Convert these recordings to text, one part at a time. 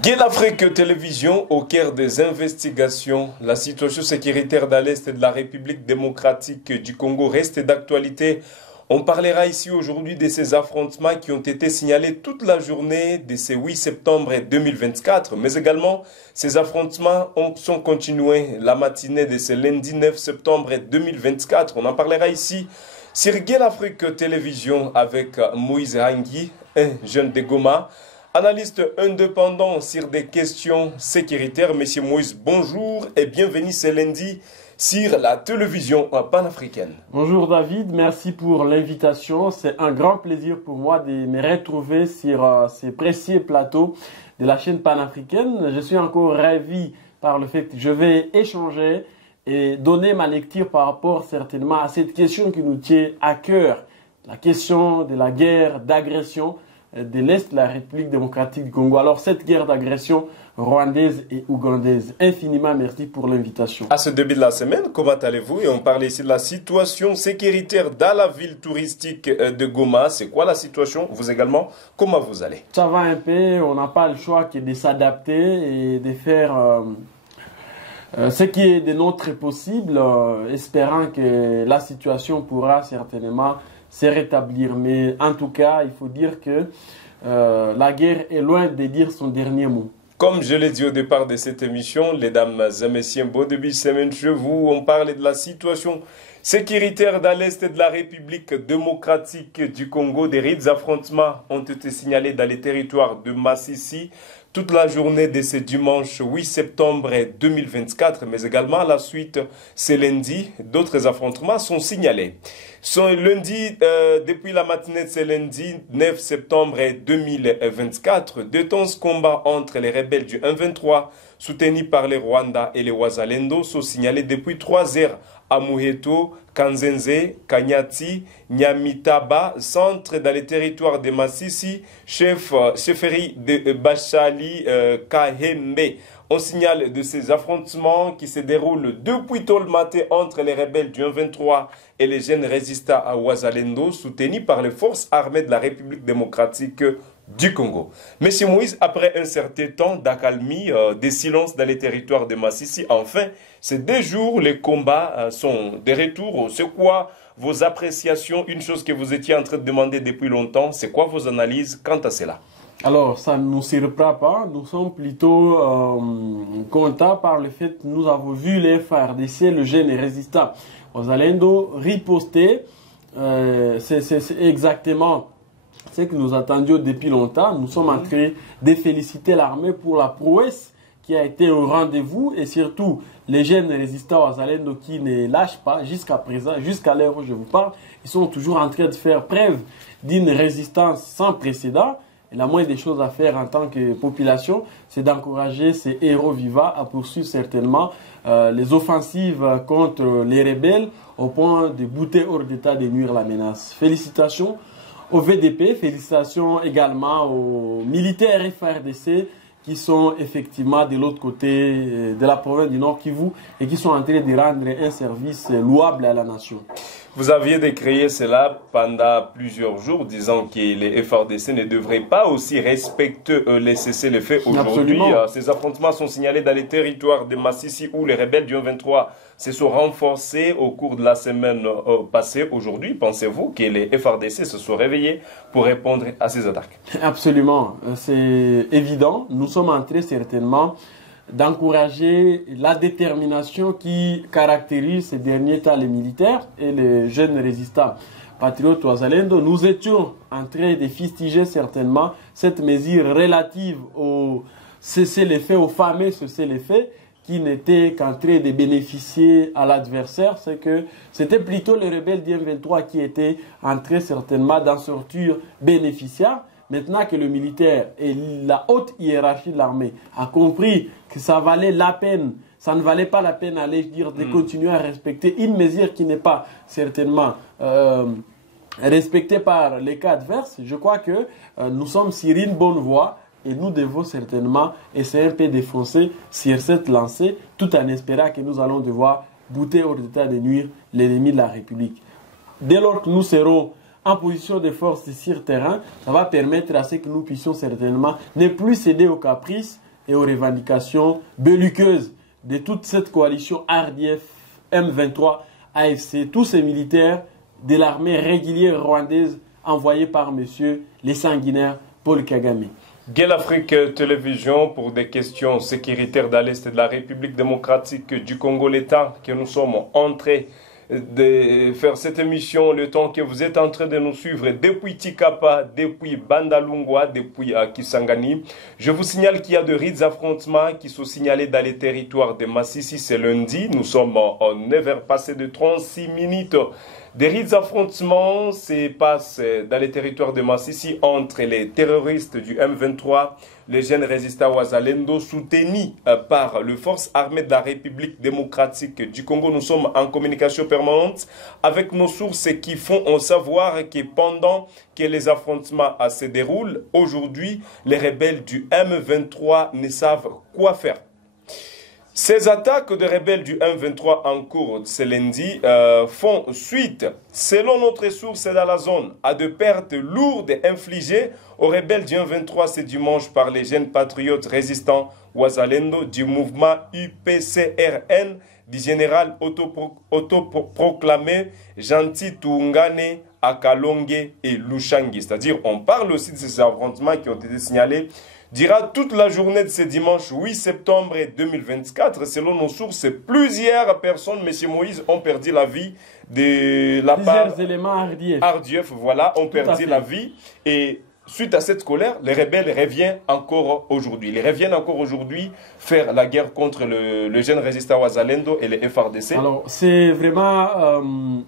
Gué l'Afrique Télévision au cœur des investigations. La situation sécuritaire dans l'Est de la République démocratique du Congo reste d'actualité. On parlera ici aujourd'hui de ces affrontements qui ont été signalés toute la journée de ce 8 septembre 2024, mais également ces affrontements sont continués la matinée de ce lundi 9 septembre 2024. On en parlera ici sur Gué l'Afrique Télévision avec Moïse Hangui, un jeune de Goma, analyste indépendant sur des questions sécuritaires. Monsieur Moïse, bonjour et bienvenue ce lundi sur la télévision panafricaine. Bonjour David, merci pour l'invitation. C'est un grand plaisir pour moi de me retrouver sur ces précieux plateaux de la chaîne panafricaine. Je suis encore ravi par le fait que je vais échanger et donner ma lecture par rapport certainement à cette question qui nous tient à cœur. La question de la guerre d'agression de l'Est de la République démocratique du Congo. Alors cette guerre d'agression rwandaise et ougandaise. Infiniment merci pour l'invitation. À ce début de la semaine, comment allez-vous? Et on parle ici de la situation sécuritaire dans la ville touristique de Goma. C'est quoi la situation? Vous également, comment vous allez? Ça va un peu, on n'a pas le choix que de s'adapter et de faire ce qui est de notre possible, espérant que la situation pourra certainement se rétablir. Mais en tout cas, il faut dire que la guerre est loin de dire son dernier mot. Comme je l'ai dit au départ de cette émission, mesdames et messieurs, bon début de semaine chez vous. On parle de la situation sécuritaire dans l'Est de la République démocratique du Congo. Des rites affrontements ont été signalés dans les territoires de Masisi toute la journée de ce dimanche 8 septembre 2024, mais également à la suite, ce lundi, d'autres affrontements sont signalés. Lundi, depuis la matinée de ce lundi 9 septembre 2024, de tenses combats entre les rebelles du 1-23, soutenus par les Rwandais et les Wazalendo, sont signalés depuis 3 heures à Muheto, Kanzenze, Kanyati, Nyamitaba, centre dans les territoires de Masisi, chefferie de Bachali, Kahembe. On signale de ces affrontements qui se déroulent depuis tôt le matin entre les rebelles du 1-23 et les jeunes résistants à Wazalendo, soutenus par les forces armées de la République démocratique du Congo. Monsieur Moïse, après un certain temps d'accalmie, des silences dans les territoires de Masisi, enfin, ces 2 jours, les combats sont de retour. C'est quoi vos appréciations? Une chose que vous étiez en train de demander depuis longtemps, c'est quoi vos analyses quant à cela? Alors, ça ne nous surprend pas. Nous sommes plutôt contents par le fait que nous avons vu les FARDC, le jeune résistant Wazalendo, riposter. C'est exactement ce que nous attendions depuis longtemps. Nous sommes en train de féliciter l'armée pour la prouesse qui a été au rendez-vous et surtout les jeunes résistants Wazalendo qui ne lâchent pas jusqu'à présent, jusqu'à l'heure où je vous parle. Ils sont toujours en train de faire preuve d'une résistance sans précédent. Et la moindre des choses à faire en tant que population, c'est d'encourager ces héros vivants à poursuivre certainement les offensives contre les rebelles au point de bouter hors d'état de nuire la menace. Félicitations au VDP, félicitations également aux militaires FARDC qui sont effectivement de l'autre côté de la province du Nord Kivu et qui sont en train de rendre un service louable à la nation. Vous aviez décrié cela pendant plusieurs jours, disant que les FARDC ne devraient pas aussi respecter les cessez-le-feu aujourd'hui. Ces affrontements sont signalés dans les territoires de Masisi où les rebelles du 1-23 se sont renforcés au cours de la semaine passée. Aujourd'hui, pensez-vous que les FARDC se sont réveillés pour répondre à ces attaques? Absolument, c'est évident. Nous sommes en train certainement d'encourager la détermination qui caractérise ces derniers temps les militaires et les jeunes résistants patriotes Wazalendo. Nous étions en train de fustiger certainement cette mesure relative au cessez-le-feu, au fameux cessez-le-feu, qui n'était qu'en train de bénéficier à l'adversaire. C'est que c'était plutôt les rebelles du 23 qui étaient en train certainement d'en sortir bénéficiaires. Maintenant que le militaire et la haute hiérarchie de l'armée a compris que ça valait la peine, ça ne valait pas la peine aller dire de continuer à respecter une mesure qui n'est pas certainement respectée par les cas adverses, je crois que nous sommes sur une bonne voie et nous devons certainement essayer un peu de foncer sur cette lancée tout en espérant que nous allons devoir bouter hors d'état de nuire l'ennemi de la République. Dès lors que nous serons en position de force sur terrain, ça va permettre à ce que nous puissions certainement ne plus céder aux caprices et aux revendications belliqueuses de toute cette coalition RDF, M23, AFC, tous ces militaires de l'armée régulière rwandaise envoyés par monsieur les sanguinaires Paul Kagame. Guel Afrique Télévision pour des questions sécuritaires dans l'Est de la République démocratique du Congo, l'État que nous sommes entrés de faire cette émission, le temps que vous êtes en train de nous suivre depuis Tikapa, depuis Bandalungwa, depuis Kisangani. Je vous signale qu'il y a de rides affrontements qui sont signalés dans les territoires de Massissi ce lundi. Nous sommes en 9h passé de 36 minutes. Des rides affrontements se passent dans les territoires de Massissi entre les terroristes du M23, les jeunes résistants Wazalendo soutenus par les forces armées de la République démocratique du Congo. Nous sommes en communication permanente avec nos sources qui font en savoir que pendant que les affrontements se déroulent, aujourd'hui, les rebelles du M23 ne savent quoi faire. Ces attaques de rebelles du M23 en cours ce lundi font suite, selon notre source dans la zone, à de pertes lourdes infligées aux rebelles du M23 ce dimanche par les jeunes patriotes résistants Wazalendo du mouvement UPCRN du général autoproclamé Gentil Tungane à Kalonge et Lushangi. C'est-à-dire, on parle aussi de ces affrontements qui ont été signalés durant toute la journée de ce dimanche 8 septembre 2024. Selon nos sources, plusieurs personnes, M. Moïse, ont perdu la vie de la part... Plusieurs éléments RDF, voilà, ont perdu la vie. Et suite à cette colère, les rebelles reviennent encore aujourd'hui. Ils reviennent encore aujourd'hui faire la guerre contre le jeune résistant Wazalendo et les FRDC. Alors, c'est vraiment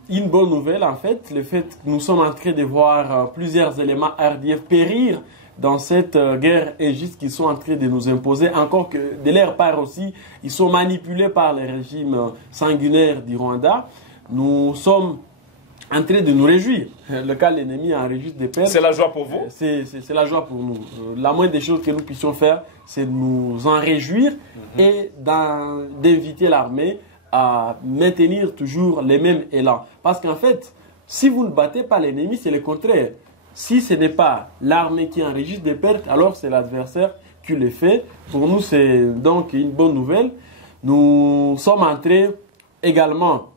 une bonne nouvelle, en fait. Le fait que nous sommes en train de voir plusieurs éléments RDF périr dans cette guerre injuste qu'ils sont en train de nous imposer, encore que de leur part aussi, ils sont manipulés par les régimes sanguinaires du Rwanda. Nous sommes en train de nous réjouir. Le cas de l'ennemi en registre de pertes. C'est la joie pour vous? C'est la joie pour nous. La moindre des choses que nous puissions faire, c'est de nous en réjouir et d'inviter l'armée à maintenir toujours les mêmes élans. Parce qu'en fait, si vous ne battez pas l'ennemi, c'est le contraire. Si ce n'est pas l'armée qui enregistre des pertes, alors c'est l'adversaire qui le fait. Pour nous, c'est donc une bonne nouvelle. Nous sommes également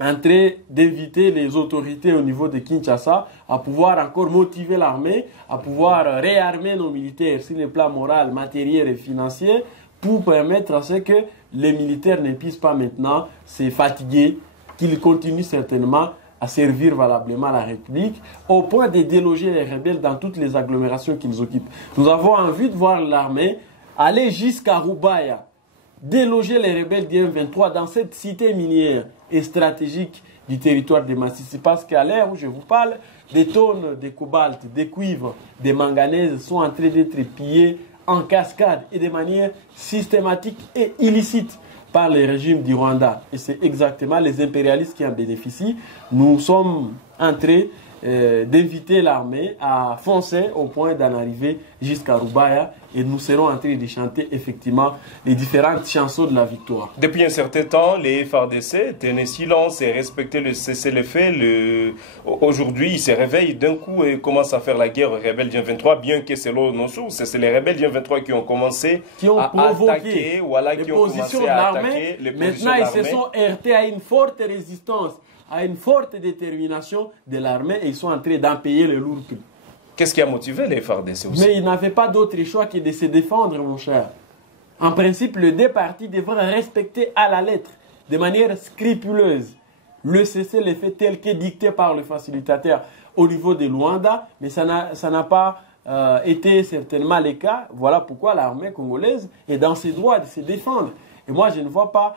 en train d'inviter les autorités au niveau de Kinshasa à pouvoir encore motiver l'armée, à pouvoir réarmer nos militaires sur le plan moral, matériel et financier pour permettre à ce que les militaires ne puissent pas maintenant se fatiguer, qu'ils continuent certainement à servir valablement la République, au point de déloger les rebelles dans toutes les agglomérations qu'ils occupent. Nous avons envie de voir l'armée aller jusqu'à Rubaya, déloger les rebelles du M23 dans cette cité minière et stratégique du territoire de Massissi. Parce qu'à l'heure où je vous parle, des tonnes de cobalt, de cuivre, de manganèse sont en train d'être pillées en cascade et de manière systématique et illicite par le régime du Rwanda. Et c'est exactement les impérialistes qui en bénéficient. Nous sommes en train d'inviter l'armée à foncer au point d'en arriver jusqu'à Rubaya et nous serons en train de chanter effectivement les différentes chansons de la victoire. Depuis un certain temps, les FRDC tenaient silence et respectaient le cessez-le-feu. Aujourd'hui, ils se réveillent d'un coup et commencent à faire la guerre aux rebelles du M23, bien que selon nos sources, c'est les rebelles du M23 qui ont commencé à attaquer, voilà, qui ont commencé à attaquer les positions de l'armée. Maintenant, ils se sont heurtés à une forte résistance, à une forte détermination de l'armée et ils sont en train d'en payer le lourd prix. Qu'est-ce qui a motivé les FARDC aussi? Mais ils n'avaient pas d'autre choix que de se défendre, mon cher. En principe, les deux parties devraient respecter à la lettre, de manière scrupuleuse, le cessez-le-feu tel que dicté par le facilitateur au niveau de Luanda, mais ça n'a pas été certainement le cas. Voilà pourquoi l'armée congolaise est dans ses droits de se défendre. Et moi, je ne vois pas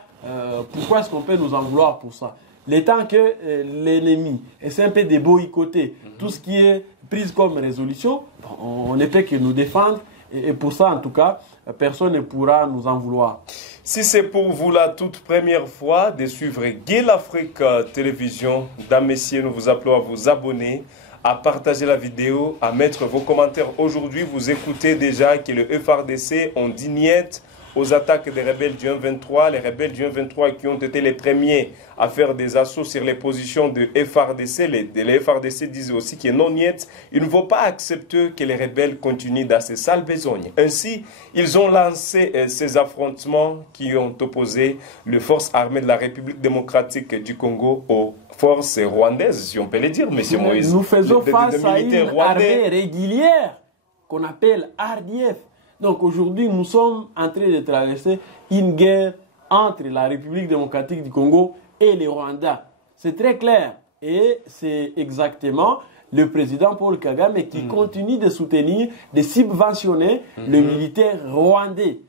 pourquoi est-ce qu'on peut nous en vouloir pour ça. Le temps que l'ennemi essaie un peu de boycotter tout ce qui est prise comme résolution, on ne peut que nous défendre. Et pour ça, en tout cas, personne ne pourra nous en vouloir. Si c'est pour vous la toute première fois de suivre Guel Afrique Télévision, dames, messieurs, nous vous appelons à vous abonner, à partager la vidéo, à mettre vos commentaires. Aujourd'hui, vous écoutez déjà que le FRDC ont dit niet aux attaques des rebelles du 1-23, les rebelles du 1-23 qui ont été les premiers à faire des assauts sur les positions de FRDC. Les FRDC disent aussi qu'ils ne vont pas accepter que les rebelles continuent dans ces sales besognes. Ainsi, ils ont lancé ces affrontements qui ont opposé les forces armées de la République démocratique du Congo aux forces rwandaises, si on peut le dire, M. Moïse. Nous faisons face à une armée régulière qu'on appelle RDF. Donc aujourd'hui, nous sommes en train de traverser une guerre entre la République démocratique du Congo et le Rwanda. C'est très clair. Et c'est exactement le président Paul Kagame qui continue de soutenir, de subventionner les militaires rwandais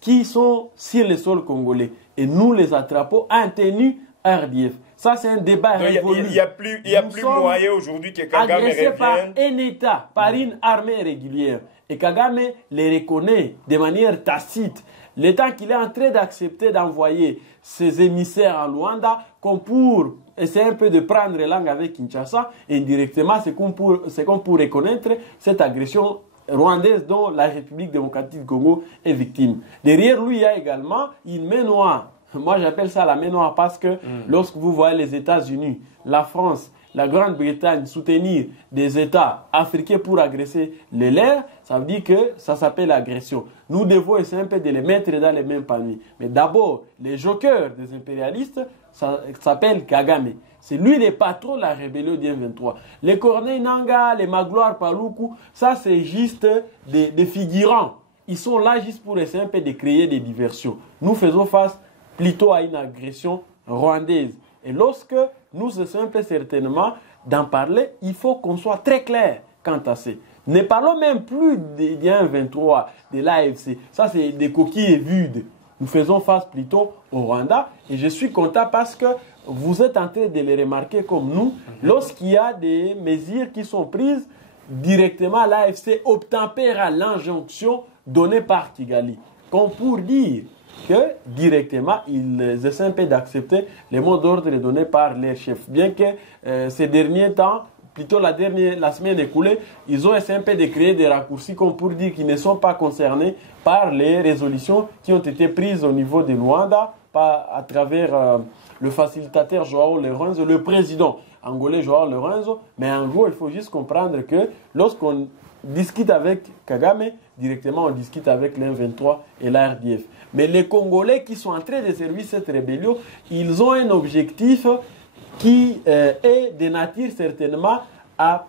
qui sont sur le sol congolais. Et nous les attrapons en tenue RDF. Ça, c'est un débat révolu. Il n'y a plus moyen aujourd'hui que Kagame revienne. Par un État, par une armée régulière. Et Kagame les reconnaît de manière tacite. L'État qu'il est en train d'accepter d'envoyer ses émissaires à Luanda, comme pour essayer un peu de prendre langue avec Kinshasa, indirectement, c'est comme pour reconnaître cette agression rwandaise dont la République démocratique du Congo est victime. Derrière lui, il y a également une main noire. Moi, j'appelle ça la main noire parce que lorsque vous voyez les États-Unis, la France, la Grande-Bretagne soutenir des États africains pour agresser les leurs, ça veut dire que ça s'appelle agression. Nous devons essayer un peu de les mettre dans les mêmes paniers. Mais d'abord, les jokers des impérialistes, ça s'appelle Kagame. C'est lui le patron de la rébellion du 23. Les Corneille Nangaa, les Magloire Paluku, ça c'est juste des figurants. Ils sont là juste pour essayer un peu de créer des diversions. Nous faisons face plutôt à une agression rwandaise. Et lorsque nous essayons un peu certainement d'en parler, il faut qu'on soit très clair quant à ça. Ne parlons même plus du 1-23, de l'AFC. Ça, c'est des coquilles vides. Nous faisons face plutôt au Rwanda. Et je suis content parce que vous êtes en train de les remarquer comme nous. Lorsqu'il y a des mesures qui sont prises, directement l'AFC obtempère à l'injonction donnée par Kigali. Comme pour dire que directement, ils essaient un peu d'accepter les mots d'ordre donnés par leurs chefs. Bien que ces derniers temps, plutôt la semaine écoulée, ils ont essayé un peu de créer des raccourcis comme pour dire qu'ils ne sont pas concernés par les résolutions qui ont été prises au niveau de Luanda à travers le facilitateur Joao Lourenço, le président angolais Joao Lourenço. Mais en gros, il faut juste comprendre que lorsqu'on discute avec Kagame, directement on discute avec l'M23 et l'RDF. Mais les Congolais qui sont en train de servir cette rébellion, ils ont un objectif qui est de nature certainement à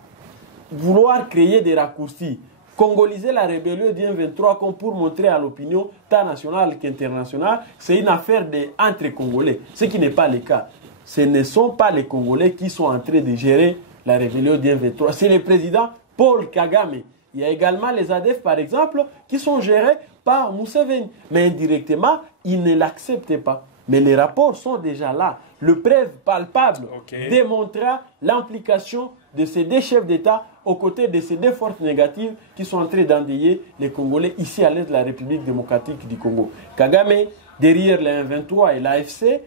vouloir créer des raccourcis. Congoliser la rébellion du 23 comme pour montrer à l'opinion tant nationale qu'internationale, c'est une affaire entre Congolais, ce qui n'est pas le cas. Ce ne sont pas les Congolais qui sont en train de gérer la rébellion du 23, c'est le président Paul Kagame. Il y a également les ADF, par exemple, qui sont gérés par Museveni. Mais indirectement, ils ne l'acceptent pas. Mais les rapports sont déjà là. Le preuve palpable démontrera l'implication de ces deux chefs d'État aux côtés de ces deux forces négatives qui sont en train d'endayer les Congolais ici à l'est de la République démocratique du Congo. Kagame, derrière les 1-23 et l'AFC,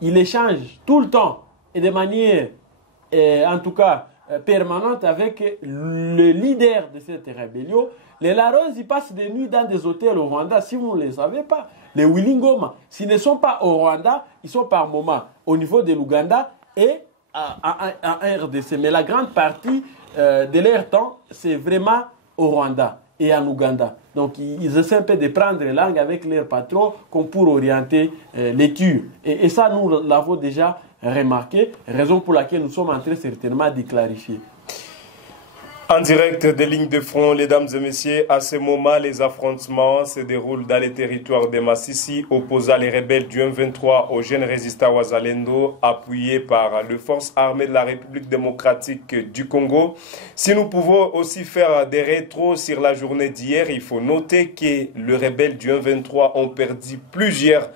il échange tout le temps et de manière, en tout cas, permanente avec le leader de cette rébellion. Les Laros, ils passent des nuits dans des hôtels au Rwanda, si vous ne le savez pas. Les Willingoma, s'ils ne sont pas au Rwanda, ils sont par moment au niveau de l'Ouganda et en RDC. Mais la grande partie de leur temps, c'est vraiment au Rwanda et en Ouganda. Donc ils essaient un peu de prendre langue avec leurs patrons comme pour orienter les tirs. Et ça, nous l'avons déjà remarqué, raison pour laquelle nous sommes en train certainement de clarifier. En direct des lignes de front, mesdames et messieurs, à ce moment, les affrontements se déroulent dans les territoires de Massissi, opposant les rebelles du 1-23 aux jeunes résistants Wazalendo, appuyés par les forces armées de la République démocratique du Congo. Si nous pouvons aussi faire des rétros sur la journée d'hier, il faut noter que les rebelles du 1-23 ont perdu plusieurs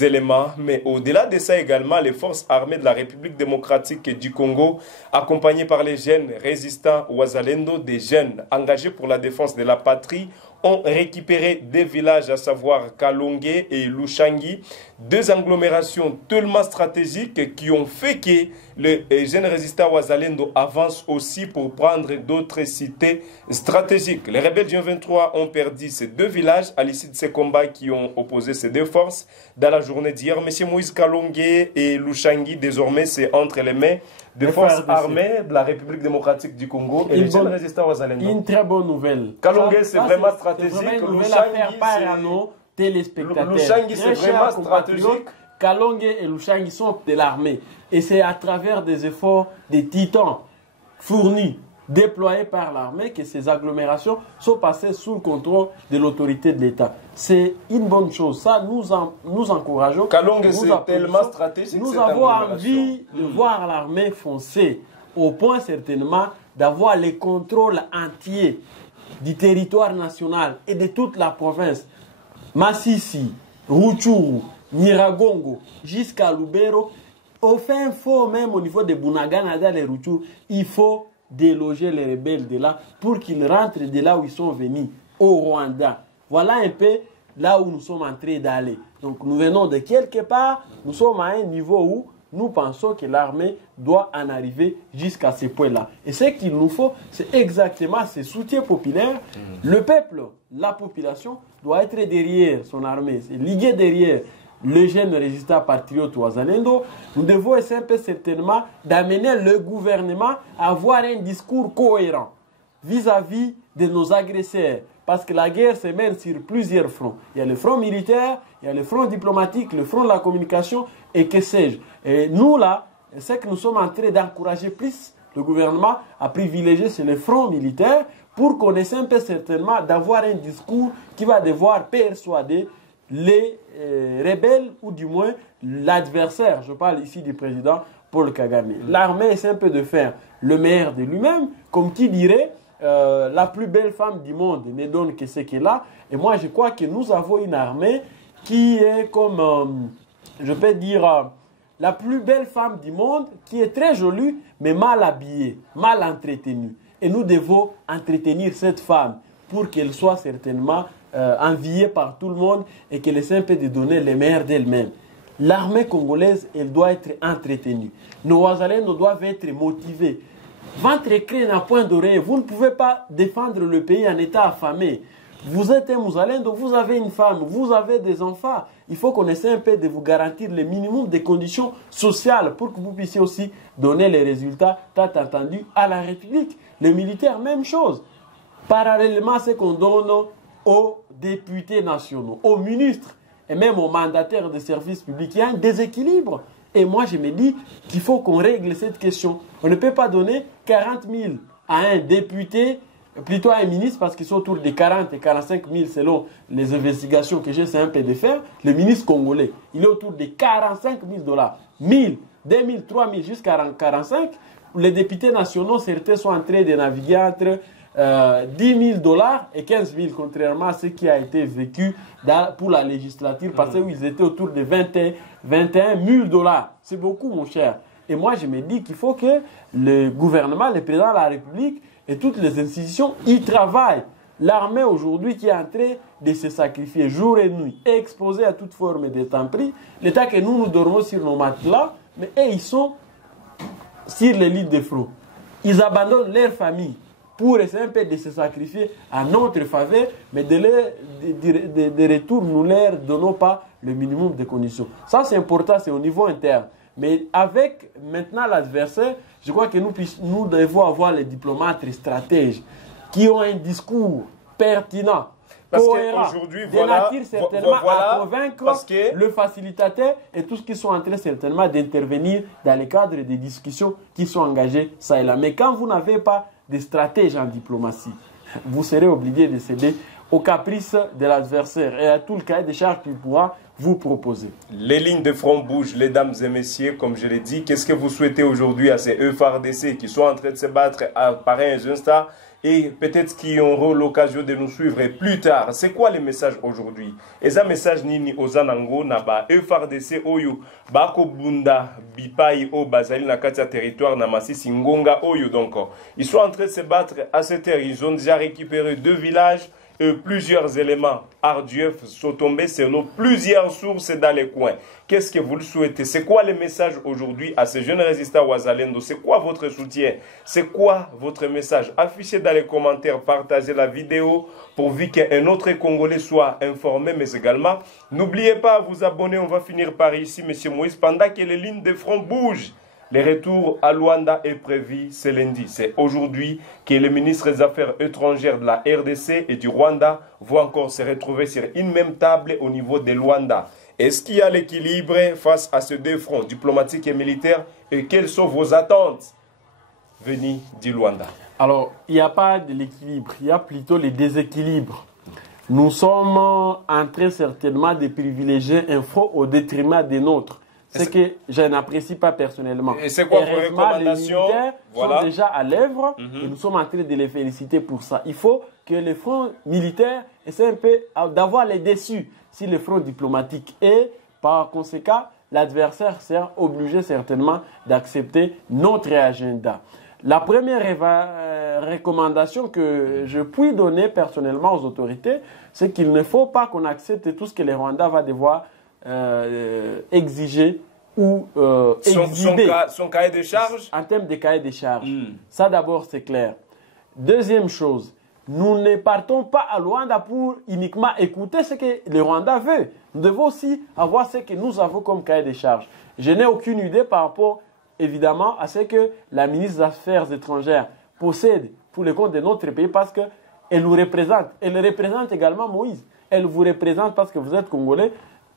éléments, mais au-delà de ça également, les forces armées de la République démocratique du Congo, accompagnées par les jeunes résistants Wazalendo, des jeunes engagés pour la défense de la patrie, ont récupéré des villages, à savoir Kalonge et Lushangi, deux agglomérations tellement stratégiques qui ont fait que le jeune résistant Wazalendo avance aussi pour prendre d'autres cités stratégiques. Les rebelles du 23 ont perdu ces deux villages à l'issue de ces combats qui ont opposé ces deux forces dans la journée d'hier. M. Moïse Kalonge et Lushangi, désormais, c'est entre les mains de forces armées de la République démocratique du Congo et les jeunes résistants Wazalendo. Une très bonne nouvelle. Kalonge, c'est vraiment stratégique. C'est vraiment une nouvelle à faire part à nos téléspectateurs. Lushangi, c'est vraiment stratégique. Kalonge et Lushangi sont de l'armée. Et c'est à travers des efforts des titans fournis, déployés par l'armée, que ces agglomérations sont passées sous le contrôle de l'autorité de l'État. C'est une bonne chose. Ça, nous encourageons. Kalonge, c'est tellement stratégique. Nous avons envie de voir l'armée foncer, au point certainement d'avoir le contrôle entier du territoire national et de toute la province. Massissi, Rutshuru, Nyiragongo, jusqu'à Lubero, au fin fond, même au niveau de Bunagana, les Rutshuru, il faut déloger les rebelles de là pour qu'ils rentrent de là où ils sont venus, au Rwanda. Voilà un peu là où nous sommes en train d'aller. Donc nous venons de quelque part, nous sommes à un niveau où nous pensons que l'armée doit en arriver jusqu'à ce point-là. Et ce qu'il nous faut, c'est exactement ce soutien populaire. Le peuple, la population, doit être derrière son armée, c'est ligué derrière le jeune résistant patriote Wazalendo. Nous devons essayer certainement d'amener le gouvernement à avoir un discours cohérent vis-à-vis de nos agresseurs. Parce que la guerre se mène sur plusieurs fronts. Il y a le front militaire, il y a le front diplomatique, le front de la communication et que sais-je. Et nous là, c'est que nous sommes en train d'encourager plus le gouvernement à privilégier sur le front militaire pour qu'on essaie un peu certainement d'avoir un discours qui va devoir persuader les rebelles ou du moins l'adversaire. Je parle ici du président Paul Kagame. L'armée essaie un peu de faire le meilleur de lui-même, comme qui dirait la plus belle femme du monde ne donne que ce qu'elle a. Et moi je crois que nous avons une armée qui est comme, je peux dire, la plus belle femme du monde, qui est très jolie mais mal habillée, mal entretenue. Et nous devons entretenir cette femme pour qu'elle soit certainement enviée par tout le monde et qu'elle essaie un peu de donner le meilleur d'elle-même. L'armée congolaise, elle doit être entretenue. Nos Wazalendo doivent être motivés. Ventre clé n'a point d'oreille. Vous ne pouvez pas défendre le pays en état affamé. Vous êtes un Wazalendo, vous avez une femme, vous avez des enfants. Il faut qu'on essaie un peu de vous garantir le minimum de conditions sociales pour que vous puissiez aussi donner les résultats, tant entendu, à la République. Les militaires, même chose. Parallèlement à ce qu'on donne aux députés nationaux, aux ministres et même aux mandataires de services publics, il y a un déséquilibre. Et moi, je me dis qu'il faut qu'on règle cette question. On ne peut pas donner 40 000 à un député, plutôt à un ministre, parce qu'ils sont autour de 40 et 45 000 selon les investigations que j'essaie un peu de faire. Le ministre congolais, il est autour de 45 000 $. 1000, 2000, 3000 jusqu'à 45. Les députés nationaux, certains sont en train de naviguer entre 10 000 $ et 15 000, contrairement à ce qui a été vécu pour la législature, parce qu'ils étaient autour de 21 000 $. C'est beaucoup, mon cher. Et moi, je me dis qu'il faut que le gouvernement, le président de la République et toutes les institutions y travaillent. L'armée aujourd'hui qui est en train de se sacrifier jour et nuit, exposée à toute forme de tempête, l'état que nous dormons sur nos matelas, mais eux, ils sont sur les lits de front. Ils abandonnent leur famille pour essayer un peu de se sacrifier à notre faveur, mais de retour, nous ne leur donnons pas le minimum de conditions. Ça, c'est important, c'est au niveau interne. Mais avec maintenant l'adversaire, je crois que nous devons avoir les diplomates stratèges qui ont un discours pertinent, parce cohérent, qu'aujourd'hui, de nature certainement à convaincre le facilitateur et tous qui sont en train certainement d'intervenir dans le cadre des discussions qui sont engagées ça et là. Mais quand vous n'avez pas de stratège en diplomatie, vous serez obligé de céder aux caprices de l'adversaire et à tout le cahier des charges qu'il pourra vous proposer. Les lignes de front bougent, mesdames et messieurs, comme je l'ai dit. Qu'est-ce que vous souhaitez aujourd'hui à ces FARDC qui sont en train de se battre à pareil instant et peut-être qui auront l'occasion de nous suivre plus tard? C'est quoi le message aujourd'hui? Et ça message nini ozanango naba FARDC oyo bako bunda bipai o bazali na katia territoire na Masisi Ngonga oyo, donc ils sont en train de se battre à cette heure. Ils ont déjà récupéré 2 villages. plusieurs éléments ardueux sont tombés selon plusieurs sources dans les coins. Qu'est-ce que vous le souhaitez? C'est quoi le message aujourd'hui à ces jeunes résistants Wazalendo? C'est quoi votre soutien? C'est quoi votre message? Affichez dans les commentaires, partagez la vidéo pourvu qu'un autre Congolais soit informé, mais également, n'oubliez pas de vous abonner. On va finir par ici, M. Moïse, pendant que les lignes de front bougent. Le retour à Luanda est prévu ce lundi. C'est aujourd'hui que les ministres des Affaires étrangères de la RDC et du Rwanda vont encore se retrouver sur une même table au niveau de Luanda. Est-ce qu'il y a l'équilibre face à ce deux fronts diplomatiques et militaires et quelles sont vos attentes venues du Luanda? Alors, il n'y a pas de l'équilibre, il y a plutôt les déséquilibres. Nous sommes en train certainement de privilégier un front au détriment des nôtres. Ce que je n'apprécie pas personnellement. Et c'est quoi vos recommandations? Les militaires sont déjà à l'œuvre et nous sommes en train de les féliciter pour ça. Il faut que les fronts militaires essaient un peu d'avoir les dessus sur les fronts diplomatiques. Et par conséquent, l'adversaire sera obligé certainement d'accepter notre agenda. La première recommandation que je puis donner personnellement aux autorités, c'est qu'il ne faut pas qu'on accepte tout ce que le Rwanda va devoir exiger ou exhiber. Son cahier de charges? En termes de cahier de charges. Ça d'abord c'est clair. Deuxième chose, nous ne partons pas à Luanda pour uniquement écouter ce que le Rwanda veut. Nous devons aussi avoir ce que nous avons comme cahier de charges. Je n'ai aucune idée par rapport évidemment à ce que la ministre des Affaires étrangères possède pour le compte de notre pays parce qu'elle nous représente. Elle représente également Moïse. Elle vous représente parce que vous êtes Congolais.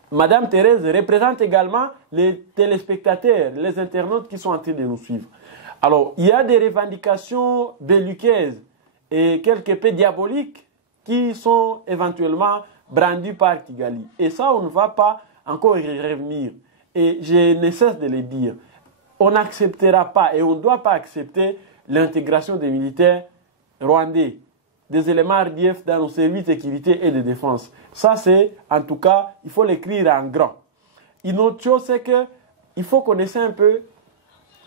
Madame Thérèse représente également les téléspectateurs, les internautes qui sont en train de nous suivre. Alors, il y a des revendications belliqueuses et quelque peu diaboliques qui sont éventuellement brandies par Kigali. Et ça, on ne va pas encore y revenir. Et je ne cesse de le dire. On n'acceptera pas et on ne doit pas accepter l'intégration des militaires rwandais, des éléments RDF dans nos services de sécurité et de défense. Ça, c'est, en tout cas, il faut l'écrire en grand. Une autre chose, c'est qu'il faut qu'on essaie un peu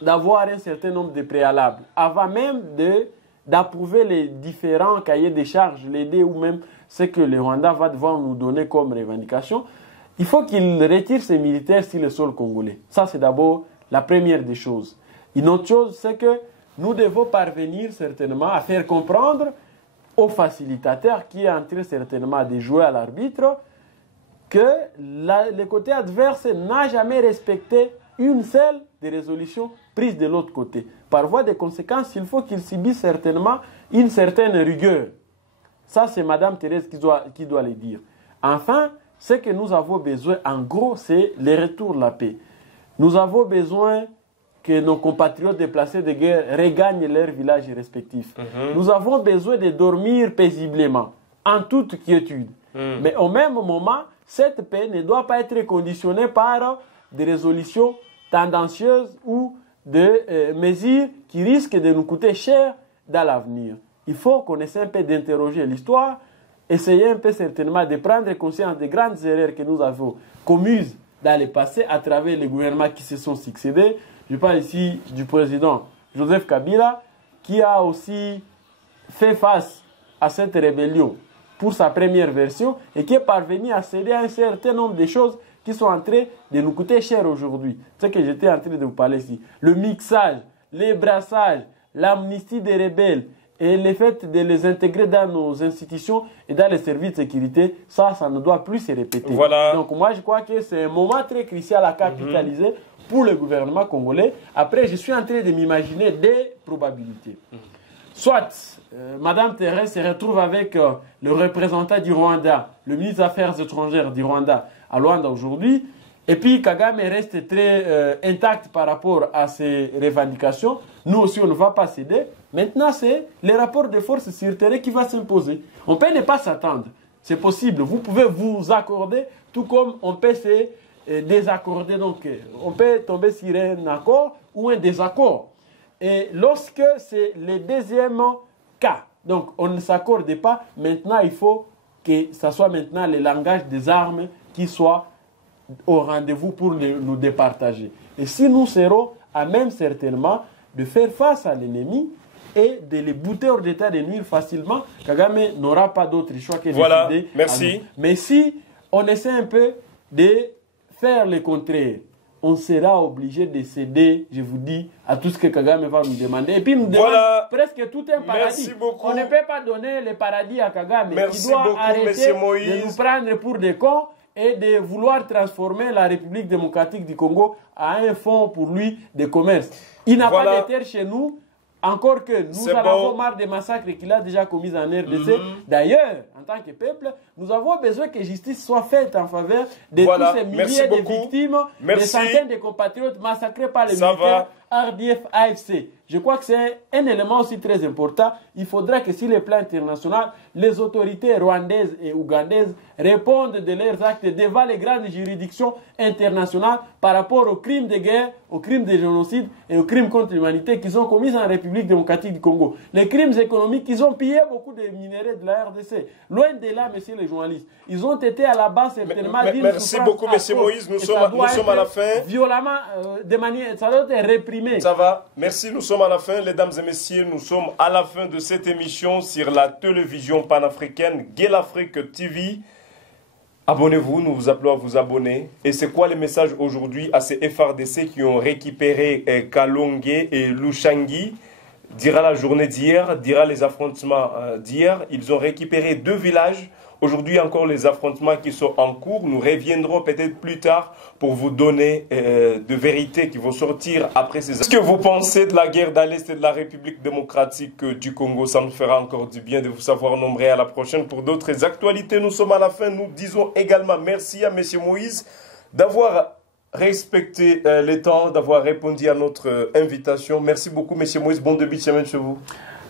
d'avoir un certain nombre de préalables, avant même d'approuver les différents cahiers de charges, l'aider ou même ce que le Rwanda va devoir nous donner comme revendication. Il faut qu'il retire ses militaires sur le sol congolais. Ça, c'est d'abord la première des choses. Une autre chose, c'est que nous devons parvenir certainement à faire comprendre au facilitateur qui est en train certainement de jouer à l'arbitre que le côté adverse n'a jamais respecté une seule des résolutions prises de l'autre côté. Par voie de conséquence, il faut qu'il subisse certainement une certaine rigueur. Ça, c'est Madame Thérèse qui doit le dire. Enfin, ce que nous avons besoin, en gros, c'est le retour de la paix. Nous avons besoin que nos compatriotes déplacés de guerre regagnent leurs villages respectifs. Nous avons besoin de dormir paisiblement, en toute quiétude. Mais au même moment, cette paix ne doit pas être conditionnée par des résolutions tendancieuses ou de mesures qui risquent de nous coûter cher dans l'avenir. Il faut qu'on essaie un peu d'interroger l'histoire, essayer un peu certainement de prendre conscience des grandes erreurs que nous avons commises dans le passé à travers les gouvernements qui se sont succédés. Je parle ici du président Joseph Kabila qui a aussi fait face à cette rébellion pour sa première version et qui est parvenu à céder à un certain nombre de choses qui sont en train de nous coûter cher aujourd'hui. C'est ce que j'étais en train de vous parler ici. Le mixage, les brassages, l'amnistie des rebelles et le fait de les intégrer dans nos institutions et dans les services de sécurité, ça ne doit plus se répéter. Voilà. Donc moi, je crois que c'est un moment très crucial à capitaliser pour le gouvernement congolais. Après, je suis en train de m'imaginer des probabilités. Soit Madame Thérèse se retrouve avec le représentant du Rwanda, le ministre des Affaires étrangères du Rwanda à Luanda aujourd'hui, et puis Kagame reste très intact par rapport à ses revendications. Nous aussi, on ne va pas céder. Maintenant, c'est les rapports de force sur terrain qui va s'imposer. On peut ne pas s'attendre. C'est possible. Vous pouvez vous accorder, tout comme on peut se désaccorder. Donc, on peut tomber sur un accord ou un désaccord. Et lorsque c'est le deuxième cas, donc on ne s'accorde pas, maintenant il faut que ce soit maintenant le langage des armes qui soit au rendez-vous pour nous départager. Et si nous serons à même certainement de faire face à l'ennemi et de les bouter hors d'état de nuire facilement, Kagame n'aura pas d'autre choix que de voilà, décider. merci. Mais si on essaie un peu de faire le contraire, on sera obligé de céder, je vous dis, à tout ce que Kagame va nous demander. Et puis nous demande presque tout un paradis. Merci beaucoup. On ne peut pas donner le paradis à Kagame. Merci Il doit beaucoup, arrêter Moïse. de nous prendre pour des cons et de vouloir transformer la République démocratique du Congo à un fonds pour lui de commerce. Il n'a pas de terre chez nous. Encore que nous en avons marre des massacres qu'il a déjà commis en RDC. D'ailleurs, en tant que peuple, nous avons besoin que justice soit faite en faveur de tous ces milliers de victimes, des centaines de compatriotes massacrés par les militaires RDF AFC. Je crois que c'est un élément aussi très important. Il faudra que sur le plan international, les autorités rwandaises et ougandaises répondent de leurs actes devant les grandes juridictions internationales par rapport aux crimes de guerre, aux crimes de génocide et aux crimes contre l'humanité qui sont commis en République démocratique du Congo. Les crimes économiques, ils ont pillé beaucoup de minerais de la RDC. Loin de là, messieurs les journalistes. Ils ont été à la base certainement d'une merci beaucoup, monsieur Moïse. Nous sommes à la fin. Violemment, de manière, ça doit être réprimé. Ça va. Merci, nous sommes à la fin, mesdames et messieurs. Nous sommes à la fin de cette émission sur la télévision panafricaine Gueule Afrique TV. Abonnez-vous, nous vous appelons à vous abonner. Et c'est quoi le message aujourd'hui à ces FRDC qui ont récupéré Kalongue et Lushangi? Dira la journée d'hier, dira les affrontements d'hier. Ils ont récupéré 2 villages. Aujourd'hui encore les affrontements qui sont en cours. Nous reviendrons peut-être plus tard pour vous donner de vérités qui vont sortir après ces... Qu'est-ce que vous pensez de la guerre dans l'Est et de la République démocratique du Congo? Ça nous fera encore du bien de vous savoir nombreux. À la prochaine pour d'autres actualités. Nous sommes à la fin. Nous disons également merci à M. Moïse d'avoir respecté les temps, d'avoir répondu à notre invitation. Merci beaucoup M. Moïse. Bon début de semaine chez vous.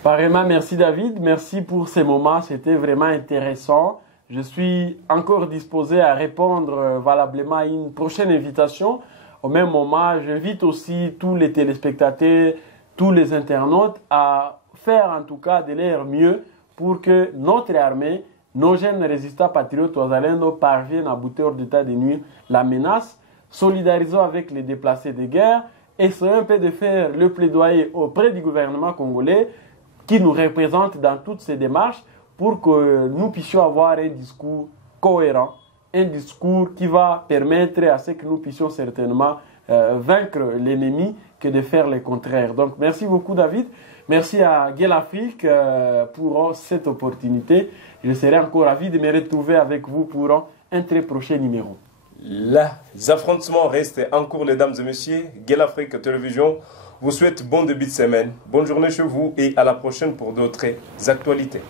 Pareillement, merci David, merci pour ces moments, c'était vraiment intéressant. Je suis encore disposé à répondre valablement à une prochaine invitation. Au même moment, j'invite aussi tous les téléspectateurs, tous les internautes à faire en tout cas de leur mieux pour que notre armée, nos jeunes résistants patriotes Wazalendo parviennent à bouter hors d'état de nuire la menace. Solidarisons avec les déplacés de guerre, essayons un peu de faire le plaidoyer auprès du gouvernement congolais qui nous représente dans toutes ces démarches pour que nous puissions avoir un discours cohérent, un discours qui va permettre à ce que nous puissions certainement vaincre l'ennemi que de faire le contraire. Donc merci beaucoup David, merci à Gueule Afrique pour cette opportunité. Je serai encore ravi de me retrouver avec vous pour un très prochain numéro. Les affrontements restent en cours, mesdames et messieurs. Gueule Afrique Télévision vous souhaite bon début de semaine, bonne journée chez vous et à la prochaine pour d'autres actualités.